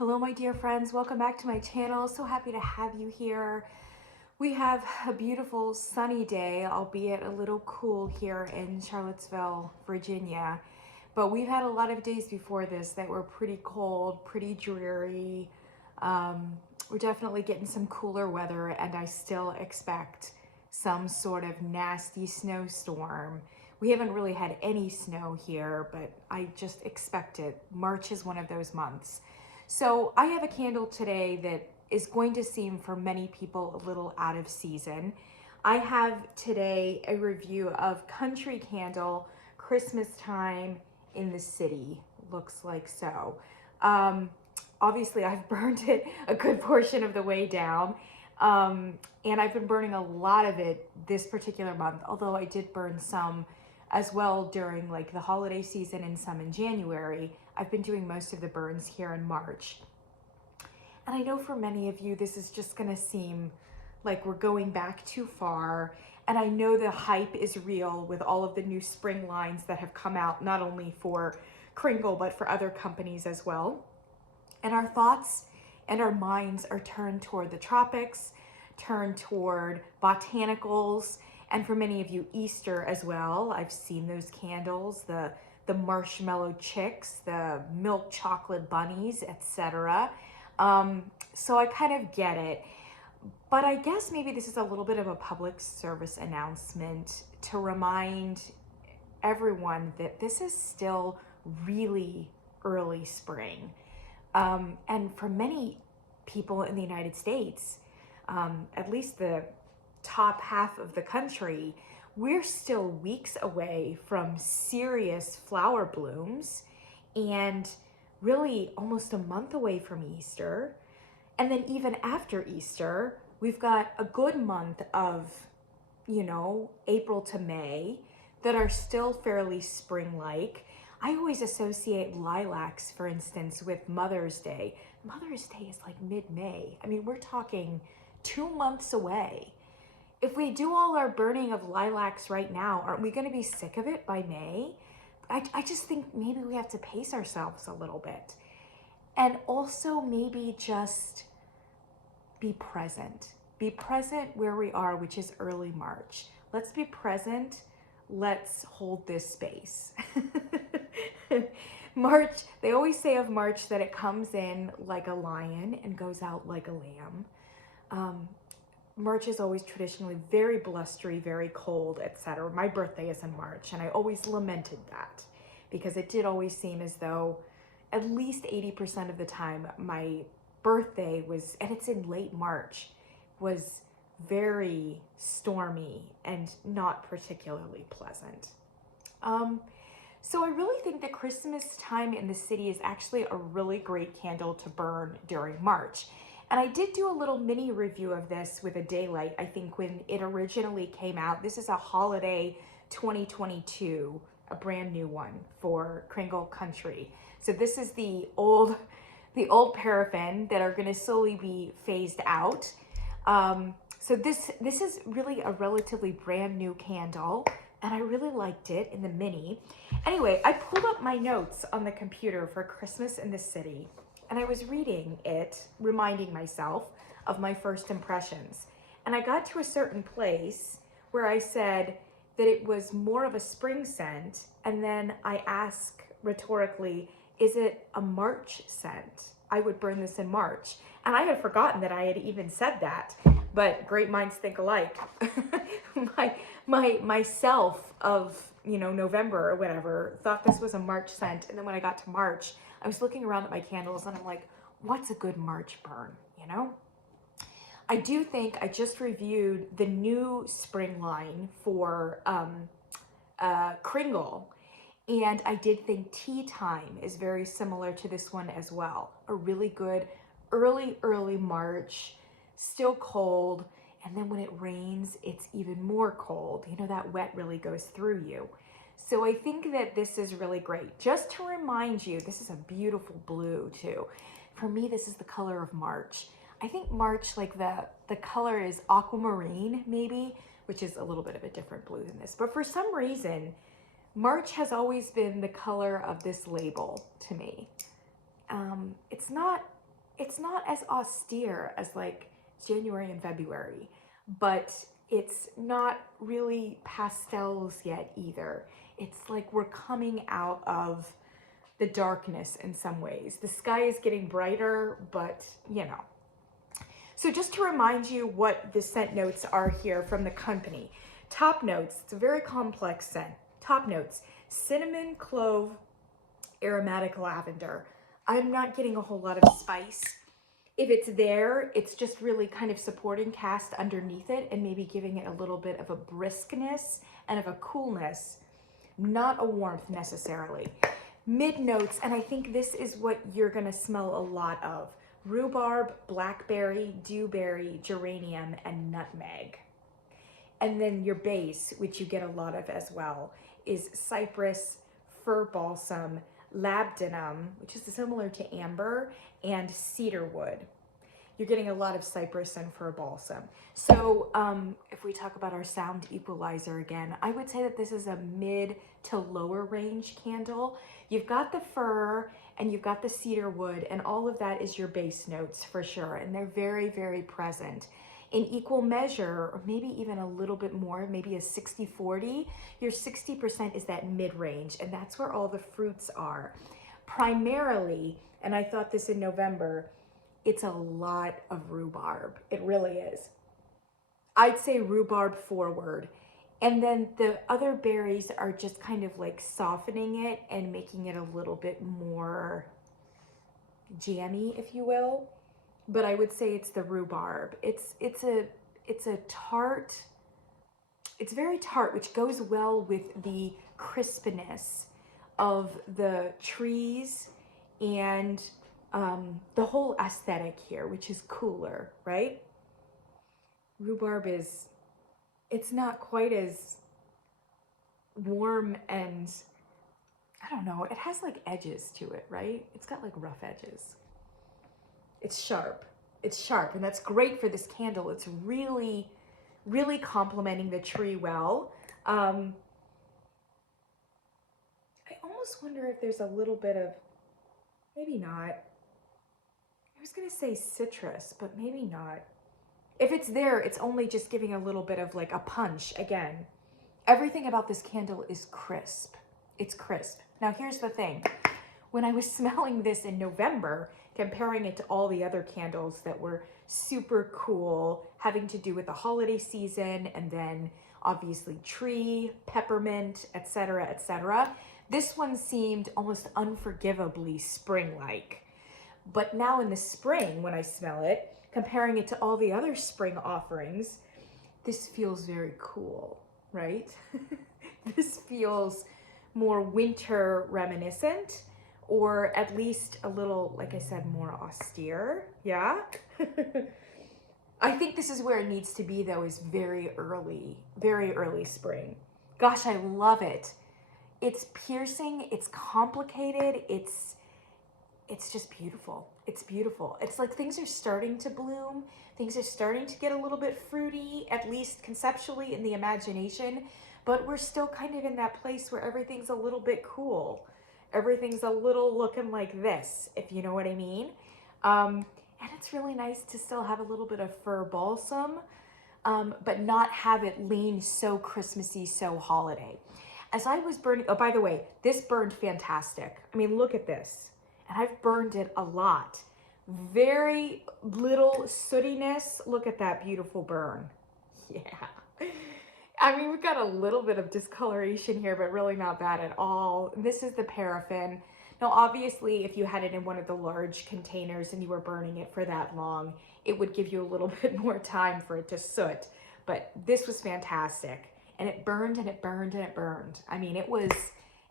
Hello, my dear friends. Welcome back to my channel. So happy to have you here. We have a beautiful sunny day, albeit a little cool here in Charlottesville, Virginia. But we've had a lot of days before this that were pretty cold, pretty dreary. We're definitely getting some cooler weather, and I still expect some sort of nasty snowstorm. We haven't really had any snow here, but I just expect it. March is one of those months. So I have a candle today that is going to seem for many people a little out of season. I have today a review of Country Candle Christmas Time in the City. Looks like so. Obviously I've burned it a good portion of the way down. And I've been burning a lot of it this particular month, although I did burn some as well during like the holiday season and some in January. I've been doing most of the burns here in March. And I know for many of you, this is just gonna seem like we're going back too far. And I know the hype is real with all of the new spring lines that have come out, not only for Kringle, but for other companies as well. And our thoughts and our minds are turned toward the tropics, turned toward botanicals, and for many of you, Easter as well. I've seen those candles, the marshmallow chicks, the milk chocolate bunnies, etc. So I kind of get it. But I guess maybe this is a little bit of a public service announcement to remind everyone that this is still really early spring. And for many people in the United States, at least the top half of the country, we're still weeks away from serious flower blooms and really almost a month away from Easter. And then even after Easter, we've got a good month of, April to May that are still fairly spring-like. I always associate lilacs, for instance, with Mother's Day. Mother's Day is like mid-May. I mean, we're talking 2 months away. If we do all our burning of lilacs right now, aren't we going to be sick of it by May? I just think maybe we have to pace ourselves a little bit. And also maybe just be present. Be present where we are, which is early March. Let's be present. Let's hold this space. March, they always say of March that it comes in like a lion and goes out like a lamb. March is always traditionally very blustery, very cold, etc. My birthday is in March, and I always lamented that because it did always seem as though at least 80% of the time my birthday was, and it's in late March, was very stormy and not particularly pleasant. So I really think that Christmas Time in the City is actually a really great candle to burn during March. And I did do a little mini review of this with a daylight, I think, when it originally came out. This is a holiday 2022, a brand new one for Kringle Country. So this is the old paraffin that are gonna slowly be phased out. So this is really a relatively brand new candle, and I really liked it in the mini. Anyway, I pulled up my notes on the computer for Christmas in the City, and I was reading it, reminding myself of my first impressions. And I got to a certain place where I said that it was more of a spring scent, and then I asked rhetorically, is it a March scent? I would burn this in March. And I had forgotten that I had even said that, but great minds think alike. Myself of, November or whatever, thought this was a March scent. And then when I got to March, I was looking around at my candles and I'm like, what's a good March burn, I do think I just reviewed the new spring line for Kringle. And I did think Tea Time is very similar to this one as well. A really good early March, still cold. And then when it rains, it's even more cold. That wet really goes through you. So I think that this is really great. Just to remind you, this is a beautiful blue too. For me, this is the color of March. I think March, like the color is aquamarine maybe, which is a little bit of a different blue than this. But for some reason, March has always been the color of this label to me. It's not it's not as austere as like January and February, but it's not really pastels yet either. It's like we're coming out of the darkness in some ways. The sky is getting brighter, but you know. So just to remind you what the scent notes are here from the company. Top notes, it's a very complex scent. Top notes, cinnamon, clove, aromatic lavender. I'm not getting a whole lot of spice. If it's there, it's just really kind of supporting cast underneath it and maybe giving it a little bit of a briskness and of a coolness, not a warmth necessarily. Mid notes, and I think this is what you're gonna smell a lot of: rhubarb, blackberry, dewberry, geranium, and nutmeg. And then your base, which you get a lot of as well, is cypress, fir balsam, labdanum, which is similar to amber, and cedarwood. You're getting a lot of cypress and fir balsam. So if we talk about our sound equalizer again, I would say that this is a mid to lower range candle. You've got the fir and you've got the cedarwood, and all of that is your base notes for sure. And they're very, very present. In equal measure, or maybe even a little bit more, maybe a 60-40, your 60% is that mid-range, and that's where all the fruits are. Primarily, and I thought this in November, it's a lot of rhubarb. It really is. I'd say rhubarb forward. And then the other berries are just kind of like softening it and making it a little bit more jammy, if you will. But I would say it's the rhubarb. It's a tart. It's very tart, which goes well with the crispness of the trees and the whole aesthetic here, which is cooler, right? Rhubarb it's not quite as warm, and I don't know, it has like edges to it, right? It's got like rough edges. It's sharp. It's sharp, and that's great for this candle. It's really, really complementing the tree well. I almost wonder if there's a little bit of, maybe not. I was gonna say citrus, but maybe not. If it's there, it's only just giving a little bit of like a punch. Again, everything about this candle is crisp. It's crisp. Now here's the thing. When I was smelling this in November, comparing it to all the other candles that were super cool, having to do with the holiday season, and then obviously tree, peppermint, etc., etc., this one seemed almost unforgivably spring-like. But now in the spring, when I smell it, comparing it to all the other spring offerings, this feels very cool, right? This feels more winter reminiscent, or at least a little, like I said, more austere, yeah? I think this is where it needs to be though, is very early spring. Gosh, I love it. It's piercing, it's complicated, it's just beautiful. It's beautiful. It's like things are starting to bloom. Things are starting to get a little bit fruity, at least conceptually in the imagination, but we're still kind of in that place where everything's a little bit cool. Everything's a little looking like this, if you know what I mean. And it's really nice to still have a little bit of fir balsam, but not have it lean so Christmassy, so holiday. As I was burning, oh, by the way, this burned fantastic. I mean, look at this. And I've burned it a lot. Very little sootiness. Look at that beautiful burn. Yeah. I mean, we've got a little bit of discoloration here, but really not bad at all. This is the paraffin. Now, obviously, if you had it in one of the large containers and you were burning it for that long, it would give you a little bit more time for it to soot. But this was fantastic. And it burned and it burned and it burned. I mean,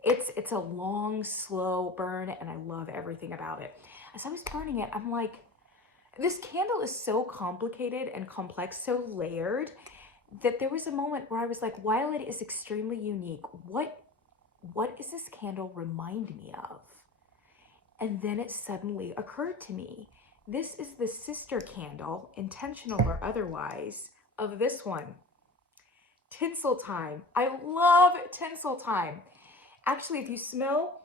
it's a long, slow burn, and I love everything about it. As I was burning it, I'm like, this candle is so complicated and complex, so layered, that there was a moment where I was like, while it is extremely unique, what does this candle remind me of? And then it suddenly occurred to me, this is the sister candle, intentional or otherwise, of this one. Tinsel Thyme. I love Tinsel Thyme. Actually, if you smell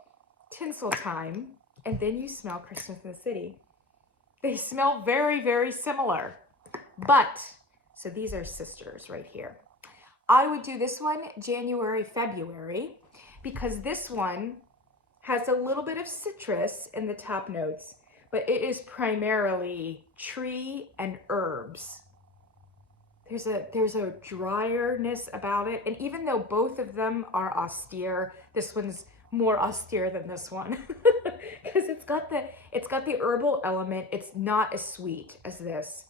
Tinsel Thyme and then you smell Christmas in the City, They smell very, very similar. But, so these are sisters right here. I would do this one January, February, because this one has a little bit of citrus in the top notes, but it is primarily tree and herbs. There's a drierness about it, and even though both of them are austere, this one's more austere than this one because it's got the herbal element. It's not as sweet as this.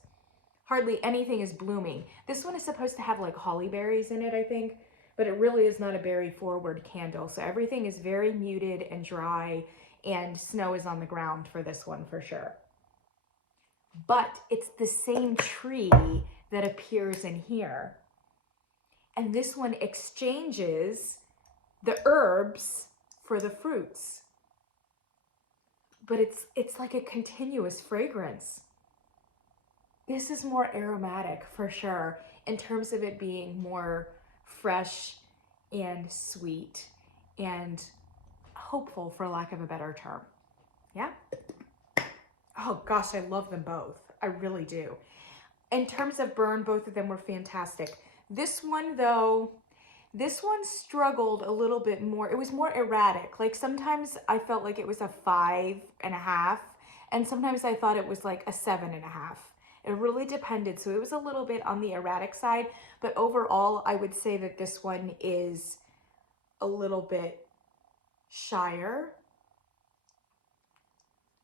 Hardly anything is blooming. This one is supposed to have like holly berries in it, I think, but it really is not a berry forward candle. So everything is very muted and dry, and snow is on the ground for this one for sure. But it's the same tree that appears in here. And this one exchanges the herbs for the fruits. But it's like a continuous fragrance. This is more aromatic for sure, in terms of it being more fresh and sweet and hopeful, for lack of a better term. Yeah? Oh gosh, I love them both. I really do. In terms of burn, both of them were fantastic. This one though, this one struggled a little bit more. It was more erratic. Like sometimes I felt like it was a 5.5, and sometimes I thought it was like a 7.5. It really depended. So it was a little bit on the erratic side, but overall I would say that this one is a little bit shyer,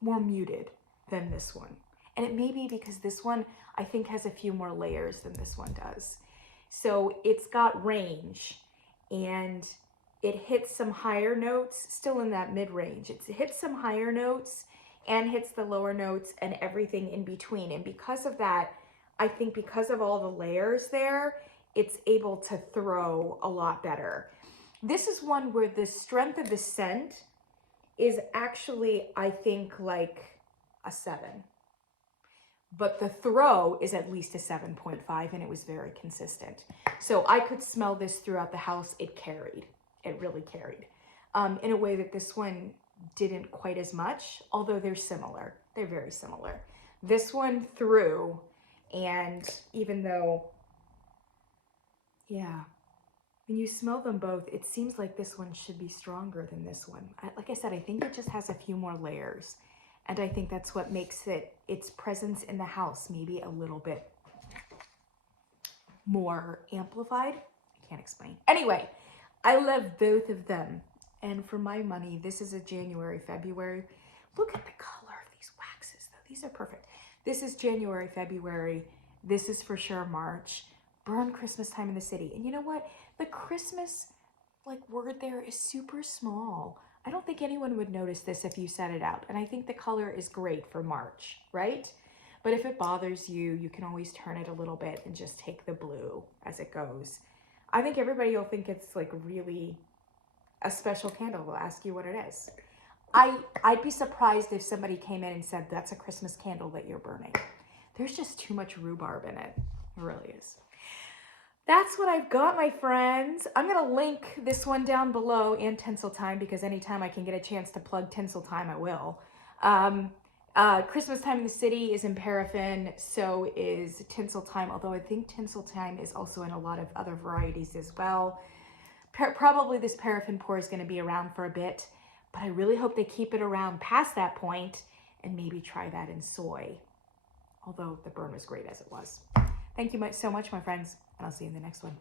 more muted than this one. And it may be because this one I think has a few more layers than this one does. So it's got range, and it hits some higher notes, still in that mid-range. It hits some higher notes and hits the lower notes and everything in between. And because of that, I think because of all the layers there, it's able to throw a lot better. This is one where the strength of the scent is actually, I think, like a 7. But the throw is at least a 7.5, and it was very consistent. So I could smell this throughout the house. It carried. It really carried. In a way that this one didn't quite as much, although they're similar. They're very similar. This one threw, and even though, yeah, when you smell them both, it seems like this one should be stronger than this one. Like I said, I think it just has a few more layers. And I think that's what makes its presence in the house maybe a little bit more amplified. I can't explain. Anyway, I love both of them. And for my money, this is a January, February. Look at the color of these waxes, though. These are perfect. This is January, February. This is for sure March. Burn Christmas Time in the City. And you know what? The Christmas word there is super small. I don't think anyone would notice this if you set it out. And I think the color is great for March, right? But if it bothers you, you can always turn it a little bit and just take the blue as it goes. I think everybody will think it's like really a special candle. They'll ask you what it is. I'd be surprised if somebody came in and said, that's a Christmas candle that you're burning. There's just too much rhubarb in it. It really is. That's what I've got, my friends. I'm going to link this one down below, and Tinsel Thyme, because anytime I can get a chance to plug Tinsel Thyme, I will. Christmas Time in the City is in paraffin, so is Tinsel Thyme, although I think Tinsel Thyme is also in a lot of other varieties as well. Probably this paraffin pour is going to be around for a bit, but I really hope they keep it around past that point, and maybe try that in soy, although the burn was great as it was. Thank you so much, my friends, and I'll see you in the next one.